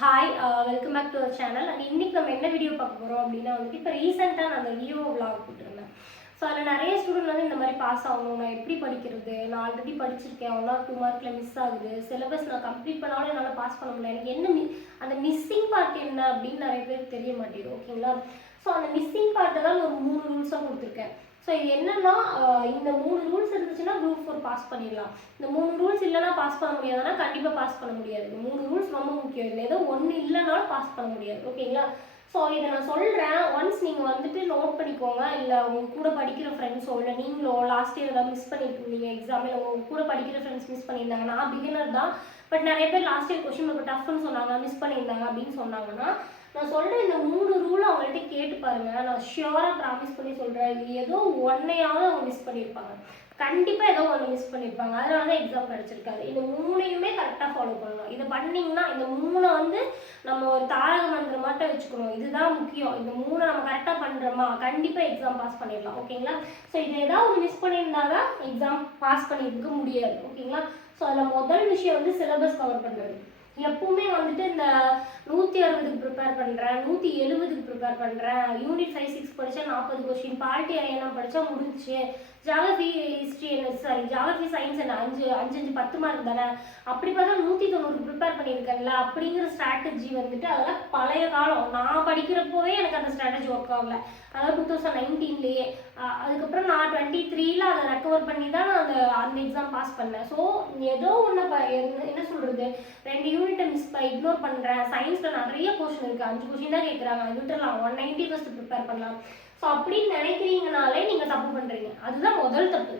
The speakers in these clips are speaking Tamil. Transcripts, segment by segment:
Hi welcome back to our channel. And இன்றைக்கி நம்ம என்ன வீடியோ பார்க்க போகிறோம் அப்படின்னா வந்துட்டு இப்போ ரீசெண்டாக நான் அந்த விஓ விளாக் போட்டிருந்தேன். ஸோ அதில் நிறைய ஸ்டூடெண்ட் வந்து இந்த மாதிரி பாஸ் ஆகணும், நான் எப்படி படிக்கிறது, நான் ஆல்ரெடி படிச்சிருக்கேன், 1 or 2 மார்க்கில் மிஸ் ஆகுது, சிலபஸ் நான் கம்ப்ளீட் பண்ணாலும் என்னால் பாஸ் பண்ண முடியல, எனக்கு என்ன அந்த மிஸ்ஸிங் பார்ட் என்ன அப்படின்னு நிறைய பேருக்கு தெரிய மாட்டேங்குது. ஓகேங்களா? ஸோ அந்த மிஸ்ஸிங் பார்ட்டை தான் ஒரு 3 ரூல்ஸாக கொடுத்துருக்கேன். ஸோ இது என்னன்னா, இந்த 3 ரூல்ஸ் இருந்துச்சுன்னா குரூப் 4 பாஸ் பண்ணிடலாம். இந்த 3 ரூல்ஸ் இல்லைனா பாஸ் பண்ண முடியாதுன்னா கண்டிப்பாக பாஸ் பண்ண முடியாது. இந்த 3 ரூல்ஸ் ரொம்ப முக்கியம். இல்லை ஏதோ ஒன்று இல்லைனாலும் பாஸ் பண்ண முடியாது. ஓகேங்களா? ஸோ இதை நான் சொல்கிறேன், ஒன்ஸ் நீங்கள் வந்துட்டு நோட் பண்ணிக்கோங்க. இல்லை உங்கள் கூட படிக்கிற ஃப்ரெண்ட்ஸோ இல்லை நீங்களோ லாஸ்ட் இயர் ஏதாவது மிஸ் பண்ணிட்டு இருந்தீங்க எக்ஸாமில், உங்கள் கூட படிக்கிற ஃப்ரெண்ட்ஸ் மிஸ் பண்ணியிருந்தாங்க, நான் பிகினர் தான் பட் நிறைய பேர் லாஸ்ட் இயர் கொஸ்டின் பேப்பர் டஃப்னு சொன்னாங்க, மிஸ் பண்ணியிருந்தாங்க அப்படின்னு சொன்னாங்கன்னா, நான் சொல்கிறேன் இந்த 3 ரூலை அவங்கள்ட்ட கேட்டு பாருங்கள். நான் ஷியோராக ப்ராமிஸ் பண்ணி சொல்கிறேன், இது ஏதோ ஒன்றையாவது அவங்க மிஸ் பண்ணியிருப்பாங்க, கண்டிப்பாக ஏதோ ஒன்று மிஸ் பண்ணியிருப்பாங்க. அதனால தான் எக்ஸாம் கிடச்சிருக்காது. இந்த 3யுமே கரெக்டாக ஃபாலோ பண்ணணும். இதை பண்ணிங்கன்னா இந்த 3 வந்து நம்ம ஒரு தாரக மந்திரம் மட்டும் வச்சுக்கணும். இதுதான் முக்கியம். இந்த 3 நம்ம கரெக்டாக பண்ணுறோமா கண்டிப்பாக எக்ஸாம் பாஸ் பண்ணிடலாம். ஓகேங்களா? ஸோ இது ஏதாவது ஒரு மிஸ் பண்ணியிருந்தா தான் எக்ஸாம் பாஸ் பண்ணியிருக்க முடியாது. ஓகேங்களா? ஸோ அதில் முதல் விஷயம் வந்து சிலபஸ் கவர் பண்ணுறது. எப்பவுமே வந்துட்டு இந்த 160க்கு ப்ரிப்பேர் பண்ணுறேன், 170க்கு ப்ரிப்பேர் பண்ணுறேன், யூனிட் 5, 6 படித்தா 40 கொஸ்டின், பாலிட்டி அரையெல்லாம் படித்தா முடிஞ்சிச்சு, ஜாகிரஃபி ஹிஸ்ட்ரி என்ன ஜாகிரஃபி சயின்ஸ் என்ன 5 10 மார்க் தானே, அப்படி பார்த்தா 190 ப்ரிப்பேர் பண்ணியிருக்கேன்ல அப்படிங்கிற ஸ்ட்ராட்டஜி வந்துட்டு அதெல்லாம் பழைய காலம். நான் படிக்கிறப்போவே எனக்கு அந்த ஸ்ட்ராட்டஜி ஒர்க் ஆகல. அதாவது 2019லேயே. அதுக்கப்புறம் நான் 23ல் அதை ரெக்கவர் பண்ணி தான் நான் அந்த எக்ஸாம் பாஸ் பண்ணேன். ஸோ ஏதோ ஒன்று என்ன சொல்கிறது, 2 யூனிட்டை இக்னோர் பண்ணுறேன். சயின்ஸில் நிறைய போர்ஷன் இருக்குது, 5 கொஸ்டின் தான் கேட்குறாங்க, அது விட்டுடலாம், 190 ஃபஸ்ட்டு ப்ரிப்பேர் பண்ணலாம். ஸோ அப்படின்னு நினைக்கிறீங்கனாலே நீங்கள் தப்பு பண்ணுறீங்க. அதுதான் முதல் தப்பு.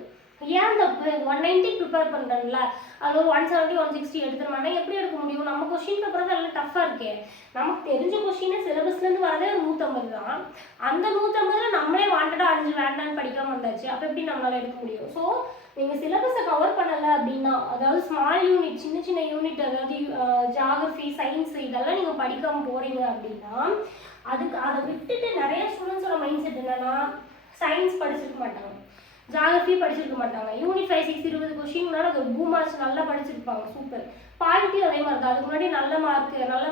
ஏன் தப்பு? 190 ப்ரிப்பேர் பண்ணுறேன்ல, அது ஒரு 170 160 எடுத்துருமானா எப்படி எடுக்க முடியும்? நம்ம கொஸ்டின் பேப்பர் தான் எல்லாம் டஃப்பாக இருக்கே. நமக்கு தெரிஞ்ச கொஸ்டினே சிலபஸ்லேருந்து வரதே 150 தான். அந்த 150ல் நம்மளே வாண்டடாக 5 வேண்டான்னு படிக்காமல் வந்தாச்சு. அப்போ எப்படி நம்மளால் எடுக்க முடியும்? ஸோ நீங்கள் சிலபஸை கவர் பண்ணலை அப்படின்னா, அதாவது ஸ்மால் யூனிட், சின்ன சின்ன யூனிட், அதாவது ஜாகிரஃபி சயின்ஸ் இதெல்லாம் நீங்கள் படிக்காமல் போகிறீங்க அப்படின்னா, அதை விட்டுட்டு நிறைய ஸ்டூடெண்ட்ஸோட மைண்ட் செட் என்னன்னா, சயின்ஸ் படிச்சிருக்க மாட்டாங்க, ஜாகிரஃபி படிச்சிருக்க மாட்டாங்க, யூனிட் 5, 6 20 கொஸ்டின்னால அது 2 மார்க்ஸ் நல்லா படிச்சிருப்பாங்க, சூப்பர். பாலிட்டியும் அதே மாதிரி தான், அதுக்கு முன்னாடி நல்ல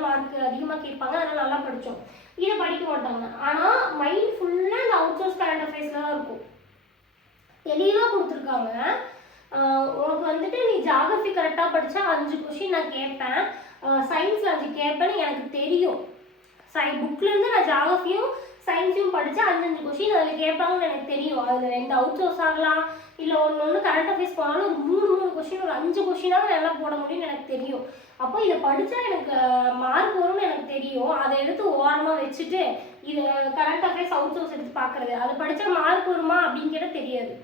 மார்க் அதிகமாக கேட்பாங்க, அதனால் நல்லா படித்தோம், இதை படிக்க மாட்டாங்க. ஆனால் மைண்ட் ஃபுல்லாக இந்த அவுட் சோர்ஸ் கரண்ட் அஃபேர்ஸில் தான் இருக்கும். தெளிவாக கொடுத்துருக்காங்க, உனக்கு வந்துட்டு நீ ஜாகிரஃபி கரெக்டாக படித்தா 5 கொஸ்டின் நான் கேட்பேன், சயின்ஸில் 5 கேட்பேன்னு எனக்கு தெரியும். புக்லேருந்து நான் ஜாகிரஃபியும் சயின்ஸையும் படித்தா 5 கொஸ்டின் அதில் கேட்பாங்கன்னு எனக்கு தெரியும். அதில் 2 அவுட் சோர்ஸ் ஆகலாம், இல்லை ஒன்று கரண்ட் அஃபேர்ஸ் போனாலும் ஒரு 3 கொஸ்டின், ஒரு 5 கொஸ்டினாவது நல்லா போட முடியும்னு எனக்கு தெரியும். அப்போ இதை படித்தா எனக்கு மார்க் வரும்னு எனக்கு தெரியும். அதை எடுத்து ஓரமாக வச்சுட்டு இது கரண்ட் அஃபேர்ஸ் அவுட் சோர்ஸ் எடுத்து பார்க்குறது, அதை படித்தா மார்க் வருமா அப்படின்னு கேட்டால் தெரியாது.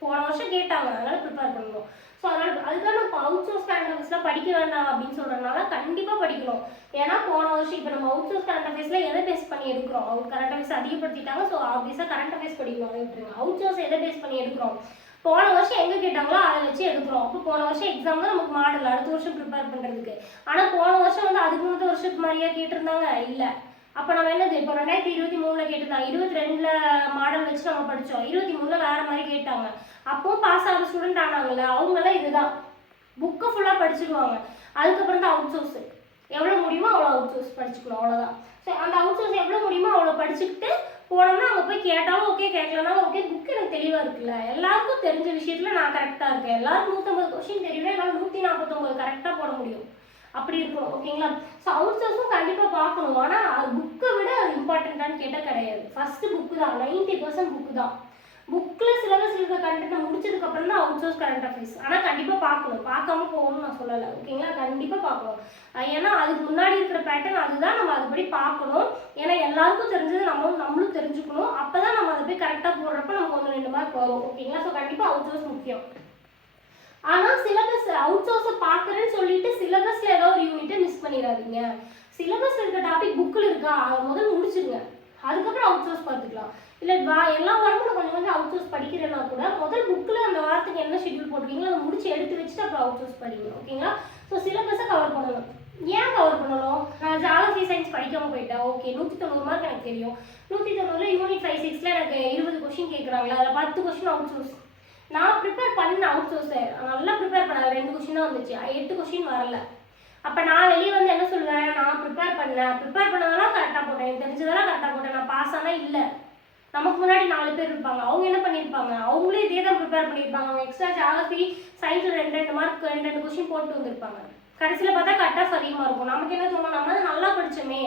போன வருஷம் கேட்டாங்க, அதனால் ப்ரிப்பேர் பண்ணணும். ஸோ அதுதான் நம்ம அவுட் சோர்ஸ் கரண்ட் அஃபேர்ஸ்லாம் படிக்க வேண்டாம் அப்படின்னு சொல்கிறதுனால கண்டிப்பாக படிக்கணும். ஏன்னா போன வருஷம் இப்போ நம்ம அவுட் சோர்ஸ் கரண்ட் அஃபேர்ஸில் எதை பேஸ் பண்ணி எடுக்கிறோம்? கரண்ட் அஃபேர்ஸ் அதிகப்படுத்திட்டாங்க, ஸோ ஆப்வியஸாக கரண்ட் அஃபேர்ஸ் படிக்கணும், அதை விட்டுருங்க. அவுட் சோர்ஸ் எதை பேஸ் பண்ணி எடுக்கிறோம்? போன வருஷம் எங்கே கேட்டாங்களோ அதை வச்சு எடுக்கிறோம். அப்போ போன வருஷம் எக்ஸாம் தான் நமக்கு மாடல் அடுத்த வருஷம் ப்ரிப்பேர் பண்ணுறதுக்கு. ஆனால் போன வருஷம் வந்து அதுக்கு முந்தைய வருஷத்துக்கு மாதிரியா கேட்டிருந்தாங்க? இல்லை. அப்போ நம்ம என்னது, இப்போ 2023ல் கேட்டிருந்தாங்க, 22ல் மாடல் வச்சு நம்ம படித்தோம், 23ல் வேறு மாதிரி கேட்டாங்க. அப்போது பாஸ் ஆகிற ஸ்டூடெண்ட் ஆனாங்கல்ல, அவங்களாம் இதுதான் புக்கை ஃபுல்லாக படிச்சுடுவாங்க. அதுக்கப்புறம் தான் அவுட் சோர்ஸு எவ்வளோ முடியுமோ அவ்வளோ அவுட் சோர்ஸ் படிச்சுக்கணும், அவ்வளோதான். ஸோ அந்த அவுட் சோர்ஸ் எவ்வளோ முடியுமோ அவ்வளோ படிச்சுக்கிட்டு போனோம்னா அங்கே போய் கேட்டாலும் ஓகே, கேட்கலனாலும் ஓகே, புக் எனக்கு தெளிவாக இருக்குல்ல, எல்லாருக்கும் தெரிஞ்ச விஷயத்தில் நான் கரெக்டாக இருக்கேன், எல்லாருக்கும் 150 கொஸ்டின் தெரியும்னா என்னால் 149 கரெக்டாக போட முடியும், அப்படி இருக்கும். ஓகேங்களா? ஸோ அவுட் சோர்ஸும் கண்டிப்பாக பார்க்கணும். ஆனால் அது புக்கை விட அது இம்பார்ட்டண்ட்டான்னு கேட்டால் கிடையாது. ஃபஸ்ட்டு புக்கு தான், 90% புக்கு தான். புக்கில் சிலபஸ் இருக்க கண்டென்ட்டை முடிச்சதுக்கப்புறம் தான் அவுட் சோர்ஸ் கரண்ட் அஃபேர்ஸ். ஆனால் கண்டிப்பாக பார்க்கணும், பார்க்காம போகணும்னு நான் சொல்லலை. ஓகேங்களா? கண்டிப்பாக பார்க்கணும். ஏன்னா அதுக்கு முன்னாடி இருக்கிற பேட்டர்ன் அதுதான், நம்ம அதுபடி பார்க்கணும். ஏன்னா எல்லாருக்கும் தெரிஞ்சது நம்மளும் தெரிஞ்சுக்கணும். அப்போ தான் நம்ம அதை போய் கரெக்டாக போடுறப்ப நமக்கு 1-2 மார்க் வரும். ஓகேங்களா? ஸோ கண்டிப்பாக அவுட் சோர்ஸ் முக்கியம். ஆனால் சிலபஸ் அவுட் சோர்ஸை பார்க்குறேன்னு சொல்லிட்டு சிலபஸில் ஏதோ ஒரு யூனிட்டை மிஸ் பண்ணிடாதீங்க. சிலபஸ் இருக்க டாபிக் புக்கில் இருக்கா அதை முதல்ல முடிச்சிருங்க, அதுக்கப்புறம் அவுட் சோர்ஸ் பார்த்துக்கலாம். இல்லை எல்லா வாரமும் கொஞ்சம் கொஞ்சம் அவுட் சோர்ஸ் படிக்கிறேன்னா கூட முதல் புக்கில் அந்த வாரத்துக்கு என்ன ஷெட்யூல் போட்டிருக்கீங்களோ அதை முடிச்சு எடுத்து வச்சுட்டு அப்புறம் அவுட் சோர்ஸ் படிங்க. ஓகேங்களா? ஸோ சிலபஸை கவர் பண்ணணும். ஏன் கவர் பண்ணணும்? நான் ஜாகிரஃபி சயின்ஸ் படிக்காமல் போயிட்டேன், ஓகே 190 மார்க் எனக்கு தெரியும், 190ல் யூனிட் 5, 6ல் எனக்கு 20 கொஸ்டின் கேட்குறாங்களா, அதில் 10 கொஸ்டின் அவுட் சோர்ஸ். நான் ப்ரிப்பேர் பண்ண அவுட் சோர்ஸை நல்லா ப்ரிப்பேர் பண்ணல, 2 கொஸ்டின் தான் வந்துச்சு, 8 கொஸ்டின் வரல. அப்போ நான் வெளியே வந்து என்ன சொல்லுவேன், நான் ப்ரிப்பேர் பண்ணதெல்லாம் கரெக்டாக போட்டேன், எனக்கு தெரிஞ்சதெல்லாம் கரெக்டாக போட்டேன், நான் பாஸ் ஆனால் இல்லை. நமக்கு முன்னாடி 4 பேர் இருப்பாங்க, அவங்க என்ன பண்ணியிருப்பாங்க, அவங்களே இதே தான் ப்ரிப்பேர் பண்ணியிருப்பாங்க. அவங்க எக்ஸ்ட்ரா ஜியாகிரபி சயின்ஸில் 2 மார்க் 2 கொஸ்டின் போட்டு வந்திருப்பாங்க. கடைசியில் பார்த்தா கட் ஆஃப் அதிகமாக இருக்கும். நமக்கு என்ன தோணும், நம்ம தான் நல்லா படித்தோமே,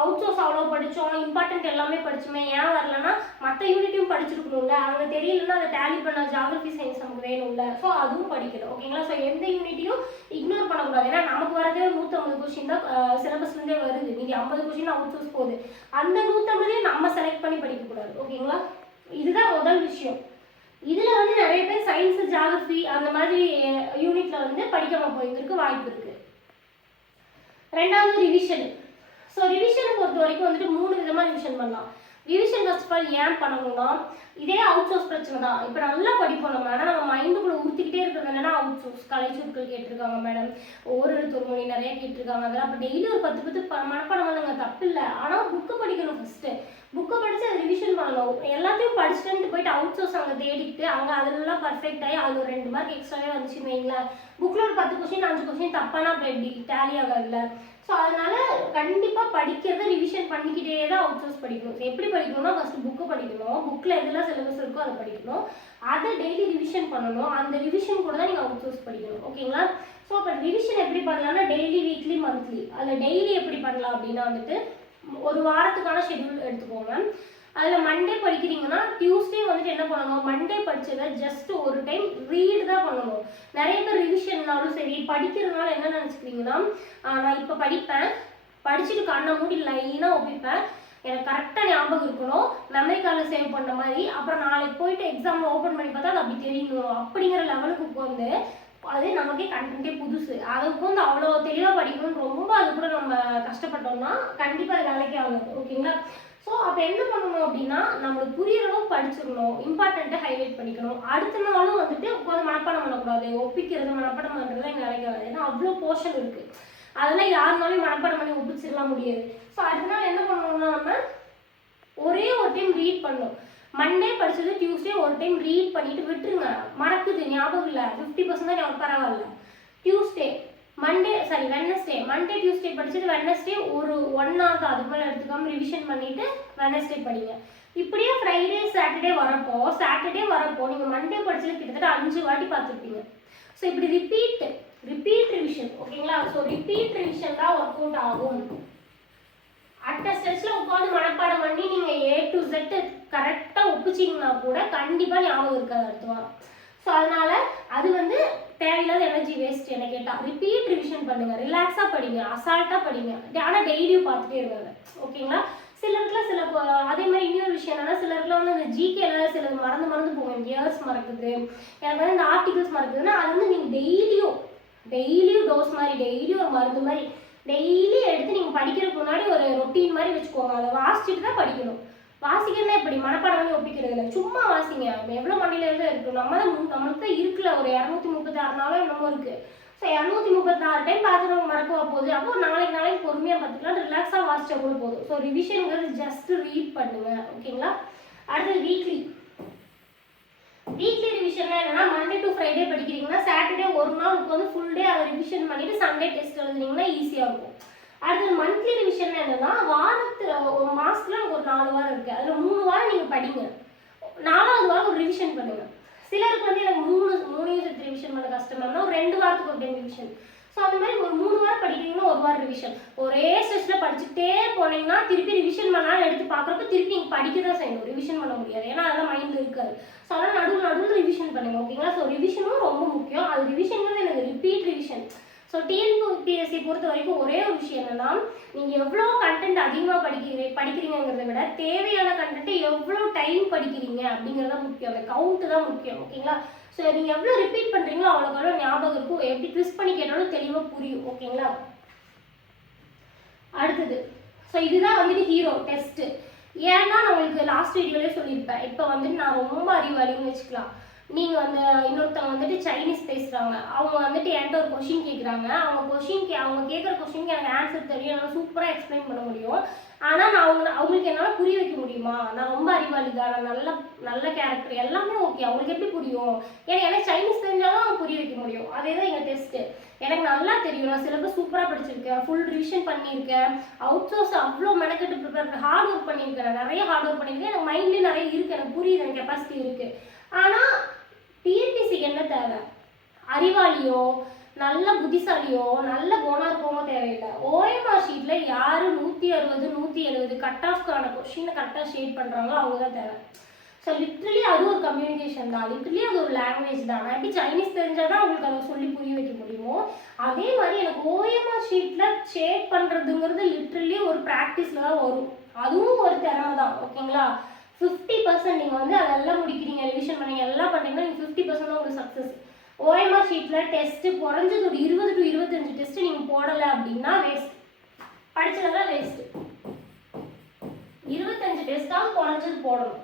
அவுட் சோர்ஸ் அவ்வளோ படித்தோம், இம்பார்ட்டன்ட் எல்லாமே படிச்சுமே, ஏன் வரலன்னா மற்ற யூனிட்டையும் படிச்சிருக்கணும்ல, அவங்க தெரியலன்னா அதை டேலி பண்ண ஜியாகிரபி சயின்ஸ் நமக்கு வேணும்ல. ஸோ அதுவும் படிக்கணும். ஓகேங்களா. ஸோ எந்த யூனிட்டையும் இக்னோர் பண்ணக்கூடாது. ஏன்னா நமக்கு வரதே 150 கொஸ்டின் தான் சிலபஸ்லேருந்தே வருது, மீதி 50 கொஸ்டின் அவுட் சோர்ஸ் போகுது. அந்த 150 நம்ம செலக்ட் பண்ணி படிக்கக்கூடாது. ஓகேங்களா. இதுதான் முதல் விஷயம். இதில் வந்து நிறைய பேர் சயின்ஸ் ஜியாகிரபி அந்த மாதிரி யூனிட்டில் வந்து படிக்காமல் போயிருந்துருக்கு வாய்ப்பு இருக்குது. ரெண்டாவது ரிவிஷன். ஸோ ரிவிஷனை பொறுத்த வரைக்கும் வந்துட்டு 3 விதமாக ரிவிஷன் பண்ணலாம். ரிவிஷன் ஃபர்ஸ்ட் ஆஃப் ஆல் ஏன் பண்ணணும்னா, இதே அவுட் சோர்ஸ் பிரச்சனை தான். இப்போ நல்லா படிப்போம் நம்ம, ஆனால் நம்ம மைண்டுக்குள்ளே ஊற்றிக்கிட்டே இருக்கிறது என்னன்னா அவுட் சோர்ஸ். கலைச்சொற்கள் கேட்டிருக்காங்க மேடம், ஓரெழுத்து ஒரு மொழி நிறைய கேட்டிருக்காங்க, அதெல்லாம் இப்போ டெய்லி ஒரு 10 மனப்பாடம் பண்ணுங்க, தப்பு இல்லை. ஆனால் புக்கை படிக்கணும் ஃபஸ்ட்டு. புக்கை படித்து அதை ரிவிஷன் பண்ணணும். எல்லாத்தையும் படிச்சுட்டு போயிட்டு அவுட் சோர்ஸ் அங்கே தேடிக்கிட்டு அங்கே அதெல்லாம் பர்ஃபெக்ட் ஆகி அது ஒரு 2 மார்க் எக்ஸ்ட்ராவே வந்துச்சுன்னு வைங்களேன், புக்கில் ஒரு 10 கொஸ்டின் 5 கொஸ்டின் தப்பானா இப்போ எப்படி டேலி ஆகாதுல்ல. ஸோ அதனால கண்டிப்பாக படிக்கிறத ரிவிஷன் பண்ணிக்கிட்டே தான் அவுட் சோர்ஸ் படிக்கணும். எப்படி படிக்கணும்னா ஃபஸ்ட்டு புக்கை படிக்கணும், புக்கில் எதெல்லாம் சிலபஸ் இருக்கோ அதை படிக்கணும், அதை டெய்லி ரிவிஷன் பண்ணணும். அந்த ரிவிஷன் கூட தான் நீங்கள் அவுட் சோர்ஸ் படிக்கணும். ஓகேங்களா. ஸோ இப்போ ரிவிஷன் எப்படி பண்ணலாம்னா டெய்லி, வீக்லி, மந்த்லி. அதில் டெய்லி எப்படி பண்ணலாம் அப்படின்னா வந்துட்டு ஒரு வாரத்துக்கான ஷெட்யூல் எடுத்துக்கோங்க. அதில் மண்டே படிக்கிறீங்கன்னா டியூஸ்டே வந்துட்டு என்ன பண்ணணும், மண்டே படித்ததை ஜஸ்ட் ஒரு டைம் ரீட் தான் பண்ணணும். நிறைய பேர் ரிவிஷன்னாலும் சரி படிக்கிறதுனால என்ன நினச்சிக்கிறீங்கன்னா, நான் இப்போ படிப்பேன், படிச்சுட்டு கண்ணை மூடி லைனாக ஒப்பிப்பேன், எனக்கு கரெக்டாக ஞாபகம் இருக்கணும், மெமரி கார்டில் சேவ் பண்ண மாதிரி, அப்புறம் நாளைக்கு போயிட்டு எக்ஸாமில் ஓப்பன் பண்ணி பார்த்தா அது அப்படி தெரியணும் அப்படிங்கிற லெவலுக்கு உட்காந்து அது நமக்கே கண்டென்ட்டே புதுசு, அதை உட்காந்து அவ்வளோ தெளிவாக படிக்கணும்னு ரொம்ப அது கூட நம்ம கஷ்டப்பட்டோம்னா கண்டிப்பாக அது வேலைக்கே ஆகாது. ஓகேங்களா. ஸோ அப்போ என்ன பண்ணணும் அப்படின்னா, நம்மளுக்கு புரியுற அளவுக்கு படிச்சிடணும், இம்பார்ட்டண்ட்டை ஹைலைட் பண்ணிக்கணும். அடுத்த நாளும் வந்துட்டு உட்காந்து மனப்பாடம் பண்ணக்கூடாது, ஒப்பிக்கிறது மனப்பாடம் பண்ணுறது எங்கள் வேலைக்கு ஆகாது. ஏன்னா அவ்வளோ போர்ஷன் இருக்குது, அதெல்லாம் யாருனாலையும் மனப்பாடம் பண்ணி ஒப்பிச்சிடலாம் முடியாது. ஸோ அடுத்த நாள் என்ன பண்ணணும்னா நம்ம ஒரே ஒரு டைம் ரீட் பண்ணணும். மண்டே படிச்சது டியூஸ்டே ஒரு டைம் ரீட் பண்ணிட்டு விட்டுருங்க, மறக்குது ஞாபகம் இல்லை 50% தான் ஞாபகம், பரவாயில்ல. டியூஸ்டே வெட்னஸ்டே, மண்டே டியூஸ்டே படிச்சது வெட்னஸ்டே ஒரு 1 hour தான், அதுக்கு மேலே எடுத்துக்காம ரிவிஷன் பண்ணிட்டு வெட்னஸ்டே படிங்க. இப்படியே ஃப்ரைடே சாட்டர்டே வரப்போ நீங்கள் மண்டே படிச்சது கிட்டத்தட்ட 5 வாட்டி பார்த்துருப்பீங்க. ஸோ இப்படி ரிப்பீட் ரிவிஷன். ஓகேங்களா. ஸோ ரிப்பீட் ரிவிஷன் தான் ஒர்க் அவுட் ஆகும். அட்ட ஸ்டெப்ஸில் உட்காந்து மனப்பாடம் பண்ணி நீங்கள் A to Z கரெக்டாக ஒப்பிச்சிங்கன்னா கூட கண்டிப்பாக ஞாபகம் இருக்காது அடுத்த வாரம். ஸோ அதனால் அது வந்து தேவையில்லாத எனர்ஜி வேஸ்ட். என்ன கேட்டால் ரிப்பீட் ரிவிஷன் பண்ணுங்கள், ரிலாக்ஸாக படிங்க, அசால்ட்டாக படிங்க, ஆனால் டெய்லியும் பார்த்துட்டே இருக்காங்க. ஓகேங்களா. சிலருக்குலாம் அதே மாதிரி இன்னொரு விஷயம் என்னன்னா, சிலருக்குலாம் வந்து அந்த ஜிகேல சிலது மறந்து போகும், இயர்ஸ் மறக்குது, எனக்கு வந்து இந்த ஆர்டிகல்ஸ் மறக்குதுன்னா அது வந்து நீங்கள் டெய்லியும் டோஸ் மாதிரி, டெய்லியும் ஒரு மருந்து மாதிரி டெய்லி எடுத்து நீங்கள் படிக்கிறதுக்கு முன்னாடி ஒரு ரொட்டீன் மாதிரி வச்சுக்கோங்க. அதை வாசிச்சுட்டு தான் படிக்கணும். வாசிக்கிறதுனா இப்படி மனப்பாடம் பண்ணி ஒப்பிக்கிறது இல்லை, சும்மா வாசிங்க. எவ்வளோ மண்டியில இருந்து இருக்குது, நம்மளுக்கு தான் இருக்குல்ல ஒரு 236 நாளும் என்னமோ இருக்குது. ஸோ 236 டைம் பார்த்துட்டு மறக்கவா போகுது. அப்போ நாளைக்கு பொறுமையாக பார்த்துக்கலாம், ரிலாக்ஸாக வாசிச்சா கூட போதும். ஸோ ரிவிஷனுங்கிறது ஜஸ்ட் ரீட் பண்ணுங்க. ஓகேங்களா. அடுத்தது வீக்லி ரிவிஷன் என்னன்னா, மண்டே டு ஃப்ரைடே படிக்கிறீங்கன்னா சாட்டர்டே ஒரு நாள் உட்காந்து ஃபுல் டே அதை ரிவிஷன் பண்ணிட்டு சண்டே டெஸ்ட் எழுதுனீங்கன்னா ஈஸியாக இருக்கும். அடுத்தது மந்த்லி ரிவிஷன் என்னன்னா, மாசத்துல ஒரு 4 வாரம் இருக்கு, அதில் 3 வாரம் நீங்கள் படிங்க, 4வது வாரம் ஒரு ரிவிஷன் பண்ணுங்க. சிலருக்கு வந்து எனக்கு 3 யூனிட் ரிவிஷன் பண்ண கஷ்டமானா ஒரு 2 வாரத்துக்கு ஒரு டைம் ரிவிஷன். ஸோ அந்த மாதிரி ஒரு 3 வாரம் படிக்கிறீங்கன்னா 1 வாரம் ரிவிஷன். ஒரே ஸ்ட்ரெஸ்ல படிச்சுட்டே போனீங்கன்னா திருப்பி ரிவிஷன் பண்ணாலும் எடுத்து பார்க்குறப்ப திருப்பி நீங்கள் படிக்க தான் செய்யணும், ரிவிஷன் பண்ண முடியாது, ஏன்னா அதெல்லாம் மைண்டில் இருக்காது. ஸோ அதனால் நடுவில் ரிவிஷன் பண்ணுங்க. ஓகேங்களா. ஸோ ரிவிஷனும் ரொம்ப முக்கியம். அது ரிவிஷனுங்கிறது எனக்கு ரிப்பீட் ரிவிஷன். ஸோ டிஎன்பிஎஸ்சி பொறுத்த வரைக்கும் ஒரே ஒரு விஷயம் என்னன்னா, நீங்கள் எவ்வளோ கண்டென்ட் அதிகமாக படிக்கிறீங்கிறத விட தேவையான கண்டென்ட்டை எவ்வளோ டைம் படிக்கிறீங்க அப்படிங்கிறது தான் முக்கியம். அந்த கவுண்ட் தான் முக்கியம். ஓகேங்களா. ஸோ நீங்கள் எவ்வளோ ரிப்பீட் பண்ணுறீங்களோ அவ்வளோ ஞாபகம் இருக்கும், எப்படி ட்விஸ்ட் பண்ணி கேட்டாலும் தெளிவாக புரியும். ஓகேங்களா. அடுத்தது ஸோ இதுதான் வந்துட்டு ஹீரோ டெஸ்ட்டு. ஏன்னா நான் உங்களுக்கு லாஸ்ட் வீடியோலேயே சொல்லியிருப்பேன், இப்போ வந்துட்டு நான் ரொம்ப அறிவாளின்னு வச்சுக்கலாம். நீங்கள் அந்த இன்னொருத்தவங்க வந்துட்டு சைனீஸ் பேசுகிறாங்க, அவங்க வந்துட்டு என்கிட்ட ஒரு கொஷின் கேட்குறாங்க. அவங்க கேட்குற கொஷினுக்கு எனக்கு ஆன்சர் தெரியும், என்னால் சூப்பராக எக்ஸ்பிளைன் பண்ண முடியும். ஆனால் நான் அவங்களுக்கு என்னால் புரிய வைக்க முடியுமா? நான் ரொம்ப அறிவாளி தான், நான் நல்ல கேரக்டர் எல்லாமே ஓகே, அவங்களுக்கு எப்படி புரியும்? ஏன்னா எனக்கு சைனீஸ் தெரிஞ்சாலும் அவங்க புரிய வைக்க முடியும். அதே தான் எங்கள் டெஸ்ட்டு. எனக்கு நல்லா தெரியும், நான் சிலபஸ் சூப்பராக படிச்சிருக்கேன், ஃபுல் ரிவிஷன் பண்ணியிருக்கேன், அவுட் சோர்ஸ் அவ்வளோ மெனக்கெட்டு ப்ரிப்பேர் ஹார்ட் ஒர்க் பண்ணியிருக்கேன், நிறைய ஹார்ட் ஒர்க் பண்ணியிருக்கேன், எனக்கு மைண்ட்லேயே நிறைய இருக்குது, எனக்கு புரியுது, எனக்கு கெப்பாசிட்டி இருக்குது. ஆனால் டிஎன்பிசிக்கு என்ன தேவை? அறிவாளியோ நல்ல புத்திசாலியோ நல்ல குணார்க்கமோ தேவையில்லை. ஓஎம்ஆர் ஷீட்டில் யார் 160 170 கட் ஆஃப்கான கொஷினை கரெக்டாக ஷேட் பண்ணுறாங்களோ அவங்க தான் தேவை. ஸோ லிட்ரலி அது ஒரு கம்யூனிகேஷன் தான், லிட்ரலி அது ஒரு லாங்குவேஜ் தான். நான் எப்படி சைனீஸ் தெரிஞ்சால் தான் அவங்களுக்கு அதை சொல்லி புரிய வைக்க முடியுமோ, அதே மாதிரி எனக்கு ஓஎம்ஆர் ஷீட்டில் ஷேட் பண்ணுறதுங்கிறது லிட்ரலி ஒரு ப்ராக்டிஸில் தான் வரும். அதுவும் ஒரு திறமை தான். ஓகேங்களா? 50% நீங்கள் வந்து அதெல்லாம் முடிக்கிறீங்க, ரிவிஷன் பண்ணீங்க, எல்லாம் பண்ணீங்கன்னா நீங்கள் 50% தான் உங்களுக்கு சக்ஸஸ். ஓஎம்ஆர் ஷீட்டில் டெஸ்ட்டு குறைஞ்சது ஒரு 20 to 25 டெஸ்ட்டு நீங்கள் போடலை அப்படின்னா வேஸ்ட், படிச்சதெல்லாம் வேஸ்ட்டு. 25 டெஸ்ட்டாக குறைஞ்சது போடணும்.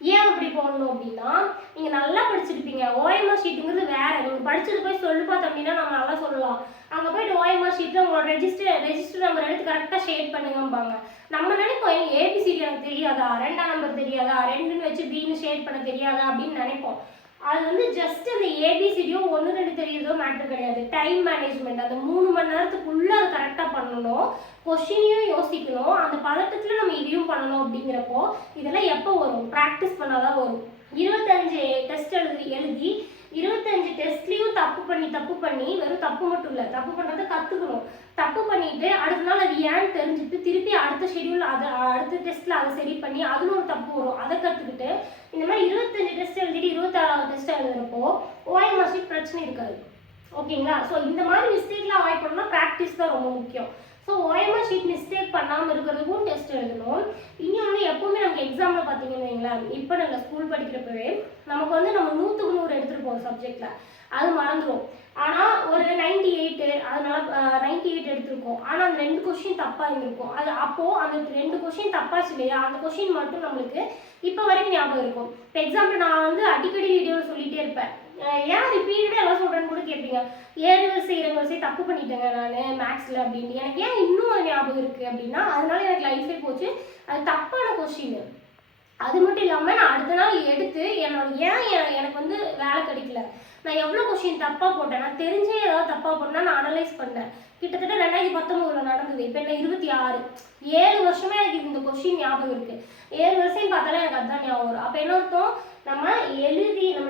ஏன் அப்படி போடணும் அப்படின்னா, நீங்கள் நல்லா படிச்சிருப்பீங்க. ஓஎம்ஆர் ஷீட்டுங்கிறது வேறு. நீங்கள் படிச்சது போய் சொல்லு பார்த்தீங்கன்னா நம்ம நல்லா சொல்லலாம். அங்கே போய்ட்டு ஓஎம்ஆர் ஷீட்டில் உங்களோட ரெஜிஸ்டர் நம்பர் எடுத்து கரெக்டாக ஷேட் பண்ணுங்கம்பாங்க. நம்ம நினைப்போம் ஏபிசிடி எனக்கு தெரியாதா, 2ஆம் நம்பர் தெரியாதா, 2ன்னு வச்சு பின்னு ஷேட் பண்ண தெரியாதா அப்படின்னு நினைப்போம். அது வந்து ஜஸ்ட் அந்த ஏபிசிடியோ 1 2 தெரியுதோ மேட்டர் கிடையாது. டைம் மேனேஜ்மெண்ட், அந்த 3 மணி நேரத்துக்குள்ளே அதை கரெக்டாக பண்ணணும், கொஷினையும் யோசிக்கணும், அந்த பதட்டத்தில் நம்ம இதையும் பண்ணணும். அப்படிங்கிறப்போ இதெல்லாம் எப்போ வரும்? ப்ராக்டிஸ் பண்ணாதான் வரும். 25 டெஸ்ட் எழுதி 25 டெஸ்ட்லேயும் தப்பு பண்ணி வெறும் தப்பு மட்டும் இல்லை, தப்பு பண்ணுறதை கற்றுக்கணும். தப்பு பண்ணிட்டு அடுத்த நாள் அது ஏன்னு தெரிஞ்சுட்டு திருப்பி அடுத்த ஷெடியூல் அடுத்த டெஸ்ட்டில் அதை சரி பண்ணி அதில் ஒரு தப்பு வரும், அதை கற்றுக்கிட்டு இந்த மாதிரி 25 டெஸ்ட் எழுதிட்டு 26வது டெஸ்ட் எழுதுறப்போ ஓஎம்ஆர் ஷீட் பிரச்சனை இருக்காது. ஓகேங்களா? ஸோ இந்த மாதிரி மிஸ்டேக்லாம் அவாய்ட் பண்ணணும்னா ப்ராக்டிஸ் தான் ரொம்ப முக்கியம். ஸோ ஓஎம்ஆர் ஷீட் மிஸ்டேக் பண்ணாமல் இருக்கிறதுக்கும் டெஸ்ட் எழுதணும். இன்னொன்று எப்போவுமே நமக்கு எக்ஸாமில் பார்த்தீங்கன்னு வைங்களேன், இப்போ நாங்கள் ஸ்கூல் படிக்கிறப்பவே நமக்கு வந்து நம்ம 100க்கு 100 எடுத்துகிட்டு சப்ஜெக்டில் அது மறந்துடும். ஆனால் ஒரு 98 அதனால 98 எடுத்திருக்கோம். ஆனால் அந்த 2 கொஷின் தப்பாக இருந்திருக்கும். அது அப்போது அந்த 2 கொஷின் தப்பாச்சு இல்லையா, அந்த கொஷின் மட்டும் நம்மளுக்கு இப்போ வரைக்கும் ஞாபகம் இருக்கும். இப்போ எக்ஸாம்பிள் நான் வந்து அடிக்கடி வீடியோவில் சொல்லிகிட்டே இருப்பேன், ஏன் ரிப்பீட்டடாக எல்லாம் சொல்கிறேன்னு கூட கேட்பீங்க. 7 வரிசை 2 வரிசை தப்பு பண்ணிட்டேங்க நான் மேக்ஸில் அப்படின்ட்டு. எனக்கு ஏன் இன்னும் அது ஞாபகம் இருக்குது அப்படின்னா, அதனால எனக்கு லைஃபே போச்சு. அது தப்பான கொஷின். அது மட்டும் இல்லாமல் நான் அடுத்த நாள் எடுத்து எனக்கு வந்து வேலை கிடைக்கல, நான் எவ்வளோ கொஷின் தப்பாக போட்டேன், நான் தெரிஞ்சே ஏதாவது தப்பாக போட்டேன்னா நான் அனலைஸ் பண்ணேன். கிட்டத்தட்ட 2019 நடந்தது. இப்போ என்ன 26, 7 வருஷமே எனக்கு இந்த கொஷின் ஞாபகம் இருக்குது. 7 வருஷம் பார்த்தாலே எனக்கு அதுதான் ஞாபகம் வரும். அப்போ என்ன அர்த்தம், நம்ம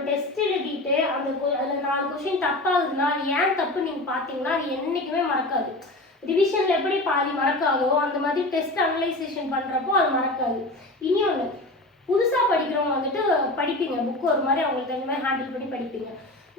டெஸ்ட் எழுதிட்டு அதில் 4 கொஷின் தப்பாகுதுன்னா அது ஏன் தப்பு நீங்கள் பார்த்தீங்கன்னா அது என்றைக்குமே மறக்காது. ரிவிஷனில் எப்படி பாதி மறக்காதோ அந்த மாதிரி டெஸ்ட் அனலைசேஷன் பண்ணுறப்போ அது மறக்காது. இன்னொன்று, புதுசாக படிக்கிறவங்க வந்துட்டு படிப்பீங்க, புக்கு ஒரு மாதிரி அவங்களுக்கு தகுந்த மாதிரி ஹேண்டில் பண்ணி படிப்பீங்க.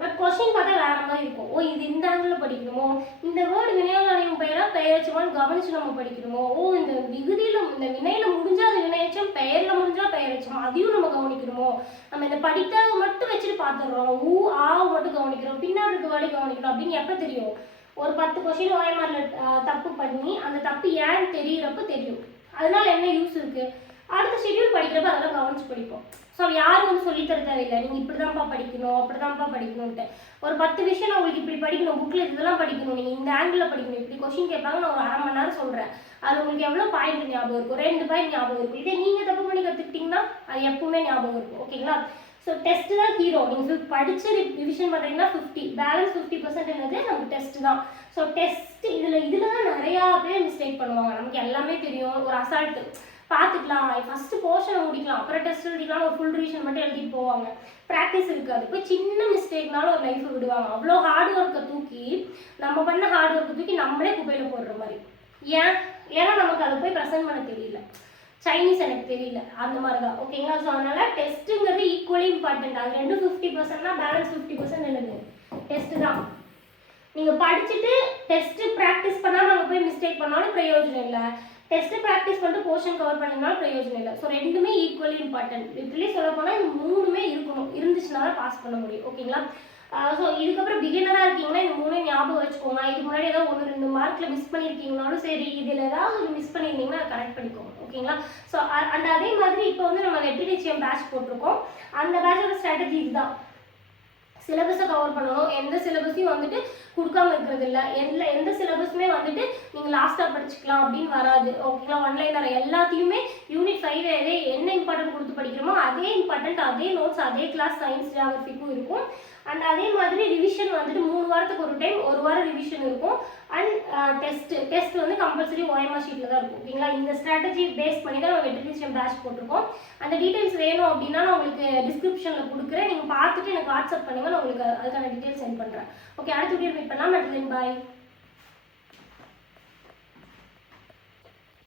பட் கொஸ்டின் பார்த்தா வேறு மாதிரி இருக்கும். ஓ இது இந்த ஆங்கிளில் படிக்கணுமோ, இந்த வேர்டு வினையாளனையும் பெயரச்சமான்னு கவனித்து நம்ம படிக்கணுமோ, இந்த வினையில் முடிஞ்சால் அது வினையச்சம், பெயரில் முடிஞ்சால் பெயரச்சம் அதையும் நம்ம கவனிக்கணுமோ, நம்ம இந்த படித்ததை மட்டும் வச்சுட்டு பார்த்துடுறோம், ஆவை மட்டும் கவனிக்கிறோம், பின்னாடி இருக்க வேர்டு கவனிக்கணும் அப்படின்னு எப்போ தெரியும்? ஒரு 10 கொஸ்டின் ஓஎம்ஆரில் தப்பு பண்ணி அந்த தப்பு ஏன்னு தெரிகிறப்ப தெரியும். அதனால என்ன யூஸ் இருக்குது? அடுத்த ஷெடியூல் படிக்கிறப்ப அதெல்லாம் கவனிச்சு படிப்போம். ஸோ யாரும் வந்து சொல்லித்தர தேவையில்லை, நீங்கள் இப்படி தான்ப்பா படிக்கணும் அப்படி தான்ப்பா படிக்கணும்ட்டு. ஒரு 10 விஷயம் உங்களுக்கு இப்படி படிக்கணும், புக்கில் இதெல்லாம் படிக்கணும், நீங்கள் இந்த ஆங்கிளில் படிக்கணும், இப்படி கொஸ்டின் கேட்பாங்க, நான் ஒரு 1/2 மணி நேரம் சொல்கிறேன், அது உங்களுக்கு எவ்வளோ பாயிண்ட் ஞாபகம் இருக்கும்? 2 பாயிண்ட் ஞாபகம் இருக்கும். இதே நீங்கள் தப்பு பண்ணி கற்றுக்கிட்டிங்கன்னா அது எப்பவுமே ஞாபகம் இருக்கும். ஓகேங்களா? ஸோ டெஸ்ட்டு தான் ஹீரோ. நீங்கள் படித்து ரிவிஷன் பண்ணுறீங்கன்னா 50, பேலன்ஸ் 50% என்னது நமக்கு டெஸ்ட்டு தான். ஸோ டெஸ்ட் இதில் தான் நிறையா பேர் மிஸ்டேக் பண்ணுவாங்க. நமக்கு எல்லாமே தெரியும், ஒரு அசால்ட்டு பார்த்துக்கலாம், ஃபஸ்ட்டு போர்ஷனை முடிக்கலாம், அப்புறம் டெஸ்ட் எழுதிக்கலாம், ஒரு ஃபுல் ரிவிஷன் மட்டும் எழுதிட்டு போவாங்க. ப்ராக்டிஸ் இருக்காது. போய் சின்ன மிஸ்டேக்னாலும் ஒரு லைஃப்பை விடுவாங்க. அவ்வளோ ஹார்ட் ஒர்க்கை தூக்கி நம்ம பண்ண ஹார்ட் ஒர்க்கை தூக்கி நம்மளே குப்பையில் போடுற மாதிரி. ஏன்னா நமக்கு அதை போய் ப்ரெசென்ட் பண்ண தெரியல, சைனீஸ் எனக்கு தெரியல, அந்த மாதிரி தான். ஓகேங்களா? ஸோ அதனால் டெஸ்ட்டுங்கிறது ஈக்குவலி இம்பார்ட்டன்ட். அது 50% பேலன்ஸ் 50% என்னது டெஸ்ட்டு தான். நீங்கள் படிச்சுட்டு டெஸ்ட்டு ப்ராக்டிஸ் பண்ணால் நம்ம போய் மிஸ்டேக் பண்ணாலும் பிரயோஜனம் இல்லை, டெஸ்ட்டு ப்ராக்டிஸ் பண்ணிட்டு போர்ஷன் கவர் பண்ணிங்கனாலும் பிரயோஜனம் இல்லை. ஸோ 2மே ஈக்குவலி இம்பார்ட்டன்ட். லிட்டரலி சொல்ல போனால் இந்த 3மே இருந்துச்சுன்னா தான் பாஸ் பண்ண முடியும். ஓகேங்களா? ஸோ இதுக்கப்புறம் பிகினராக இருக்கீங்கன்னா இந்த 3 ஞாபகம் வச்சுக்கோங்க. இதுக்கு முன்னாடி ஏதோ 1-2 மார்க்கில் மிஸ் பண்ணியிருக்கீங்கனாலும் சரி, இதில் ஏதாவது ஒரு மிஸ் பண்ணியிருந்தீங்கன்னா அதை கரெக்ட் பண்ணிக்கோங்க. ஓகேங்களா? ஸோ அண்ட் அதே மாதிரி இப்போ வந்து நம்ம வெற்றி நிச்சயம் பேட்ச் போட்டிருக்கோம். அந்த பேட்சோட ஸ்ட்ராட்டஜி இதுதான். சிலபஸை கவர் பண்ணணும். எந்த சிலபஸையும் வந்துட்டு கொடுக்காம இருக்கிறது இல்லை. எந்த சிலபஸுமே வந்துட்டு நீங்கள் லாஸ்ட்டாக படிச்சுக்கலாம் அப்படின்னு வராது. ஓகேங்களா? ஒன்லைனர் எல்லாத்தையுமே யூனிட் 5 என்ன இம்பார்ட்டன்ட் கொடுத்து படிக்கிறோமோ அதே இம்பார்ட்டன்ட், அதே நோட்ஸ், அதே கிளாஸ் சயின்ஸ் ஜியாகிரபிக்கும் இருக்கும். அண்ட் அதே மாதிரி ரிவிஷன் வந்துட்டு 3 வாரத்துக்கு ஒரு டைம் 1 வாரம் ரிவிஷன் இருக்கும். அண்ட் டெஸ்ட் வந்து கம்பல்சரி OMR ஷீட்டில் தான் இருக்கும். ஓகேங்களா? இந்த ஸ்ட்ராட்டஜி பேஸ் பண்ணி தான் நம்ம வெற்றி நிச்சயம் பேட்ச் போட்டிருக்கோம். அந்த டீட்டெயில்ஸ் வேணும் அப்படின்னா நான் உங்களுக்கு டிஸ்கிரிப்ஷனில் கொடுக்குறேன். நீங்கள் பார்த்துட்டு எனக்கு வாட்ஸ்அப் பண்ணுங்கள். நான் உங்களுக்கு அதுக்கான டீட்டெயில்ஸ் சென்ட் பண்ணுறேன். ஓகே, அடுத்த வீடியோ மீட் பண்ணலாம். பாய்.